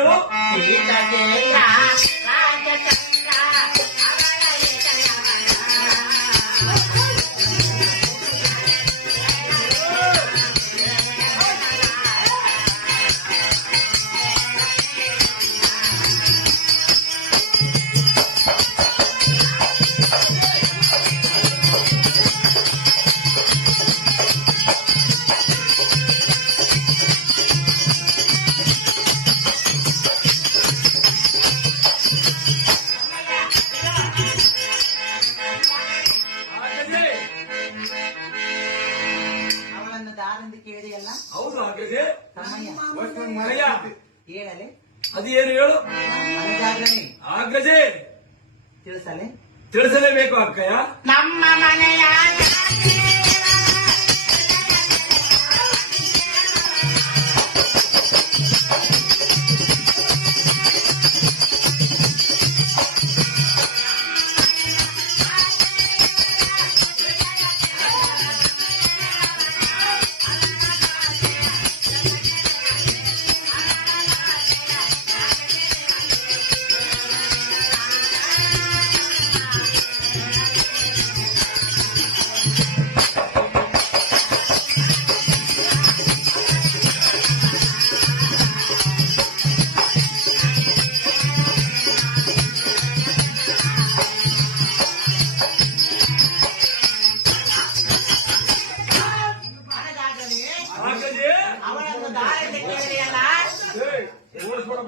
ಕೇಳು. ಹೌದು ಹಾಗೆ ಹೇಳಲೆ ಅದೇನು ಹೇಳು. ಆಗ್ರಜೆ ತಿಳಿಸಲೇಬೇಕು ಅಕ್ಕಯ್ಯ. ನಮ್ಮ ಮನೆಯ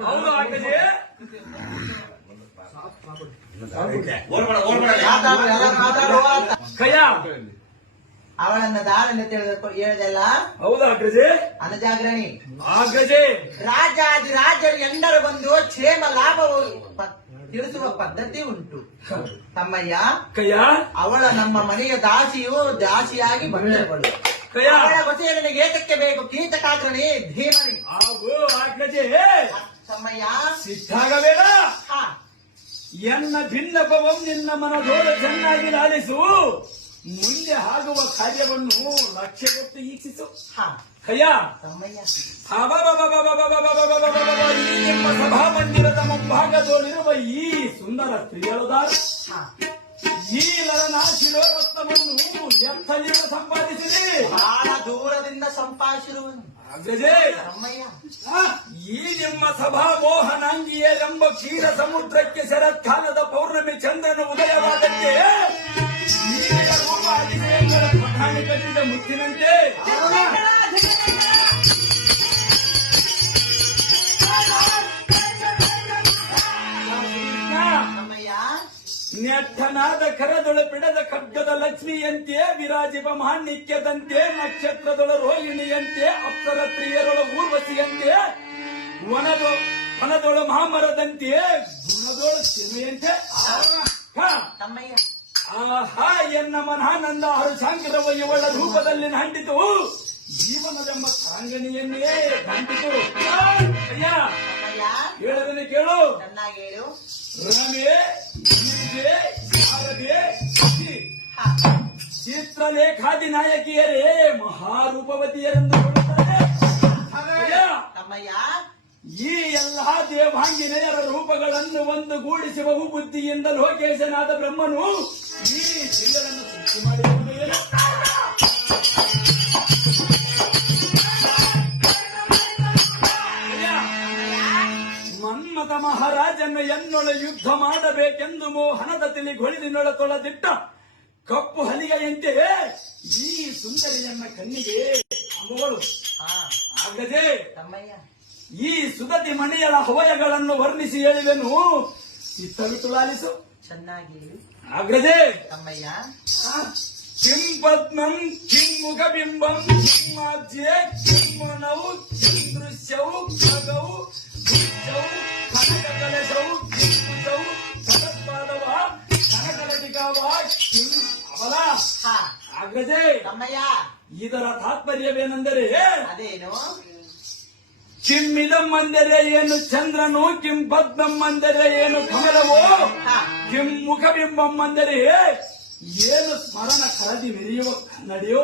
ಹೌದು ಆಗ್ರಜೆ ಕಯ್ಯ ಅವಳನ್ನ ದಾಳನ್ನು ಹೇಳಿದೆಲ್ಲ ಹೌದು ಆಗ್ರಜೆ ಅನಜಾಗ್ರಣಿ ಆಗ್ರಜೆ ರಾಜರು ಎಂದರು ಬಂದು ಕ್ಷೇಮ ಲಾಭವು ತಿಳಿಸುವ ಪದ್ಧತಿ ಉಂಟು ತಮ್ಮಯ್ಯ. ಕಯ್ಯ ಅವಳ ನಮ್ಮ ಮನೆಯ ದಾಸಿಯಾಗಿ ಬಂದವಳು. ಅವಳ ವಸೆಯ ನನಗೆ ಏತಕ್ಕೆ ಬೇಕು ಕೀಟಕಾಗ್ರಣಿ ಧೀಮನಿ. ಆಗ್ರಜೆ ತಮ್ಮಯ್ಯ ಸಿದ್ಧಾಗಬೇಡ. ಎನ್ನ ಭಿನ್ನಪವಂ ನಿನ್ನ ಮನದೋಳ ಚೆನ್ನಾಗಿ ಲಾಲಿಸು. ಮುಂದೆ ಆಗುವ ಕಾರ್ಯವನ್ನು ಲಕ್ಷ್ಯ ಕೊಟ್ಟು ಈಕ್ಷಿಸು. ಕಯ್ಯ ಈ ನಿಮ್ಮ ಸಭಾಮಂದಿರದ ಮುಂಭಾಗದೋಳಿರುವ ಈ ಸುಂದರ ಸ್ತ್ರೀಯಳದಾರ ಈ ನರನಾಶಿಲೋರತ್ನವನ್ನು ಎತ್ತಲಿಂದ ಸಂಪಾದಿಸಿದೆ. ಬಹಳ ದೂರದಿಂದ ಸಂಪಾದಿಸಿರುವನು ಆಗ್ರಜೆ ಈ ನಿಮ್ಮ ಸಭಾ ಮೋಹನಾಂಗಿಯರೆಂಬ ಕ್ಷೀರ ಸಮುದ್ರಕ್ಕೆ ಶರತ್ಕಾಲದ ಪೌರ್ಣಮಿ ಚಂದ್ರನ ಉದಯವಾದಂತೆ ಪ್ರಧಾನಿ ಕಟ್ಟಿದ ಮುತ್ತಿನಂತೆ ನೆಟ್ಟನಾದ ಕರದೊಳ ಪಿಡದ ಖಡ್ಗದ ಲಕ್ಷ್ಮಿಯಂತೆ ವಿರಾಜಿಪ ಮಾಣಿಕ್ಯದಂತೆ ನಕ್ಷತ್ರದೊಳ ರೋಹಿಣಿಯಂತೆ ಅಪ್ಸರ ಪ್ರಿಯರೊಳ ಊರ್ವಶಿಯಂತೆ ವನದೊಳ ಮಹಾಮರದಂತೆ ಗುಣದೊಳ ಸೀಮೆಯಂತೆ ಆಹಾ ಎನ್ನ ಮನಾನಂದ ಹರುಷಾಂಗಿರವ ಇವಳ ರೂಪದಲ್ಲಿ ನಂಟಿತು ಜೀವನವೆಂಬ ತರಂಗಣಿಯನ್ನೇ ನಂಟಿತು. ಅಯ್ಯ ಹೇಳದನ್ನು ಕೇಳು. ರಮೆ ಶಾರದೆ ಚಿತ್ರಲೇಖಾದಿ ನಾಯಕಿಯರೇ ಮಹಾರೂಪವತಿಯರೆಂದು ಹೇಳುತ್ತಾರೆ. ಈ ಎಲ್ಲಾ ದೇವಾಂಗಿನೆಯರ ರೂಪಗಳನ್ನು ಒಂದುಗೂಡಿಸಿ ಬಹು ಬುದ್ಧಿಯಿಂದ ಲೋಕೇಶನಾದ ಬ್ರಹ್ಮನು ಈ ಜಿಲ್ಲೆಯನ್ನು ಸೃಷ್ಟಿ ಮಾಡಿರುವುದು. ಮನ್ಮಥ ಮಹಾರಾಜನ್ನು ಎನ್ನೊಳ ಯುದ್ಧ ಮಾಡಬೇಕೆಂದು ಮೋಹನದ ತಿಳಿಗೊಳಿನೊಳ ತೊಳೆದಿಟ್ಟ ಕಪ್ಪು ಹಲಿಗೆಯಂತೆ ಈ ಸುಂದರಿಯನ್ನ ಕಣ್ಣಿಗೆ ಅಂಬಗಳು. ಆಗದೆ ಈ ಸುದತಿ ಮಣಿಯಳ ಹವಯಗಳನ್ನು ವರ್ಣಿಸಿ ಹೇಳಿದೆನು. ಚಿತ್ತವಿಟ್ಟು ಲಾಲಿಸು ಚೆನ್ನಾಗಿ. ಆಗ್ರಜೆ ತಮ್ಮಯ್ಯ ಕಿಂ ಪದ್ಮಂ ಕಿಂ ಮುಖಬಿಂಬಂ ಕಿಂಮಾಜ್ಯೆ ಕಿಂ ಮನೌ ಕಿಂ ದೃಶ್ಯೌ ಖಗೌ ಭುಜೌ ಕನಕ ಕಲಶೌ ಕಿಂ ಕುಚೌ ಸದತ್ಪಾದವ ಕನಕಲಟಿಕಾವ ಕಿಂ ಅವಲ. ಆಗ್ರಜೆ ತಮ್ಮಯ್ಯ ಇದರ ತಾತ್ಪರ್ಯವೇನೆಂದರೆ ಅದೇನು? ಕಿಮ್ಮಿದಂ ಅಂದರೆ ಏನು ಚಂದ್ರನು, ಕಿಂ ಪದ್ಮಂ ಅಂದರೆ ಏನು ಕಮಲವೋ, ಕಿಂ ಮುಖಬಿಂಬಂ ಅಂದರೆ ಏನು ಸ್ಮರಣ ಕರದಿ ಮೆರೆಯುವ ಕನ್ನಡಿಯೋ.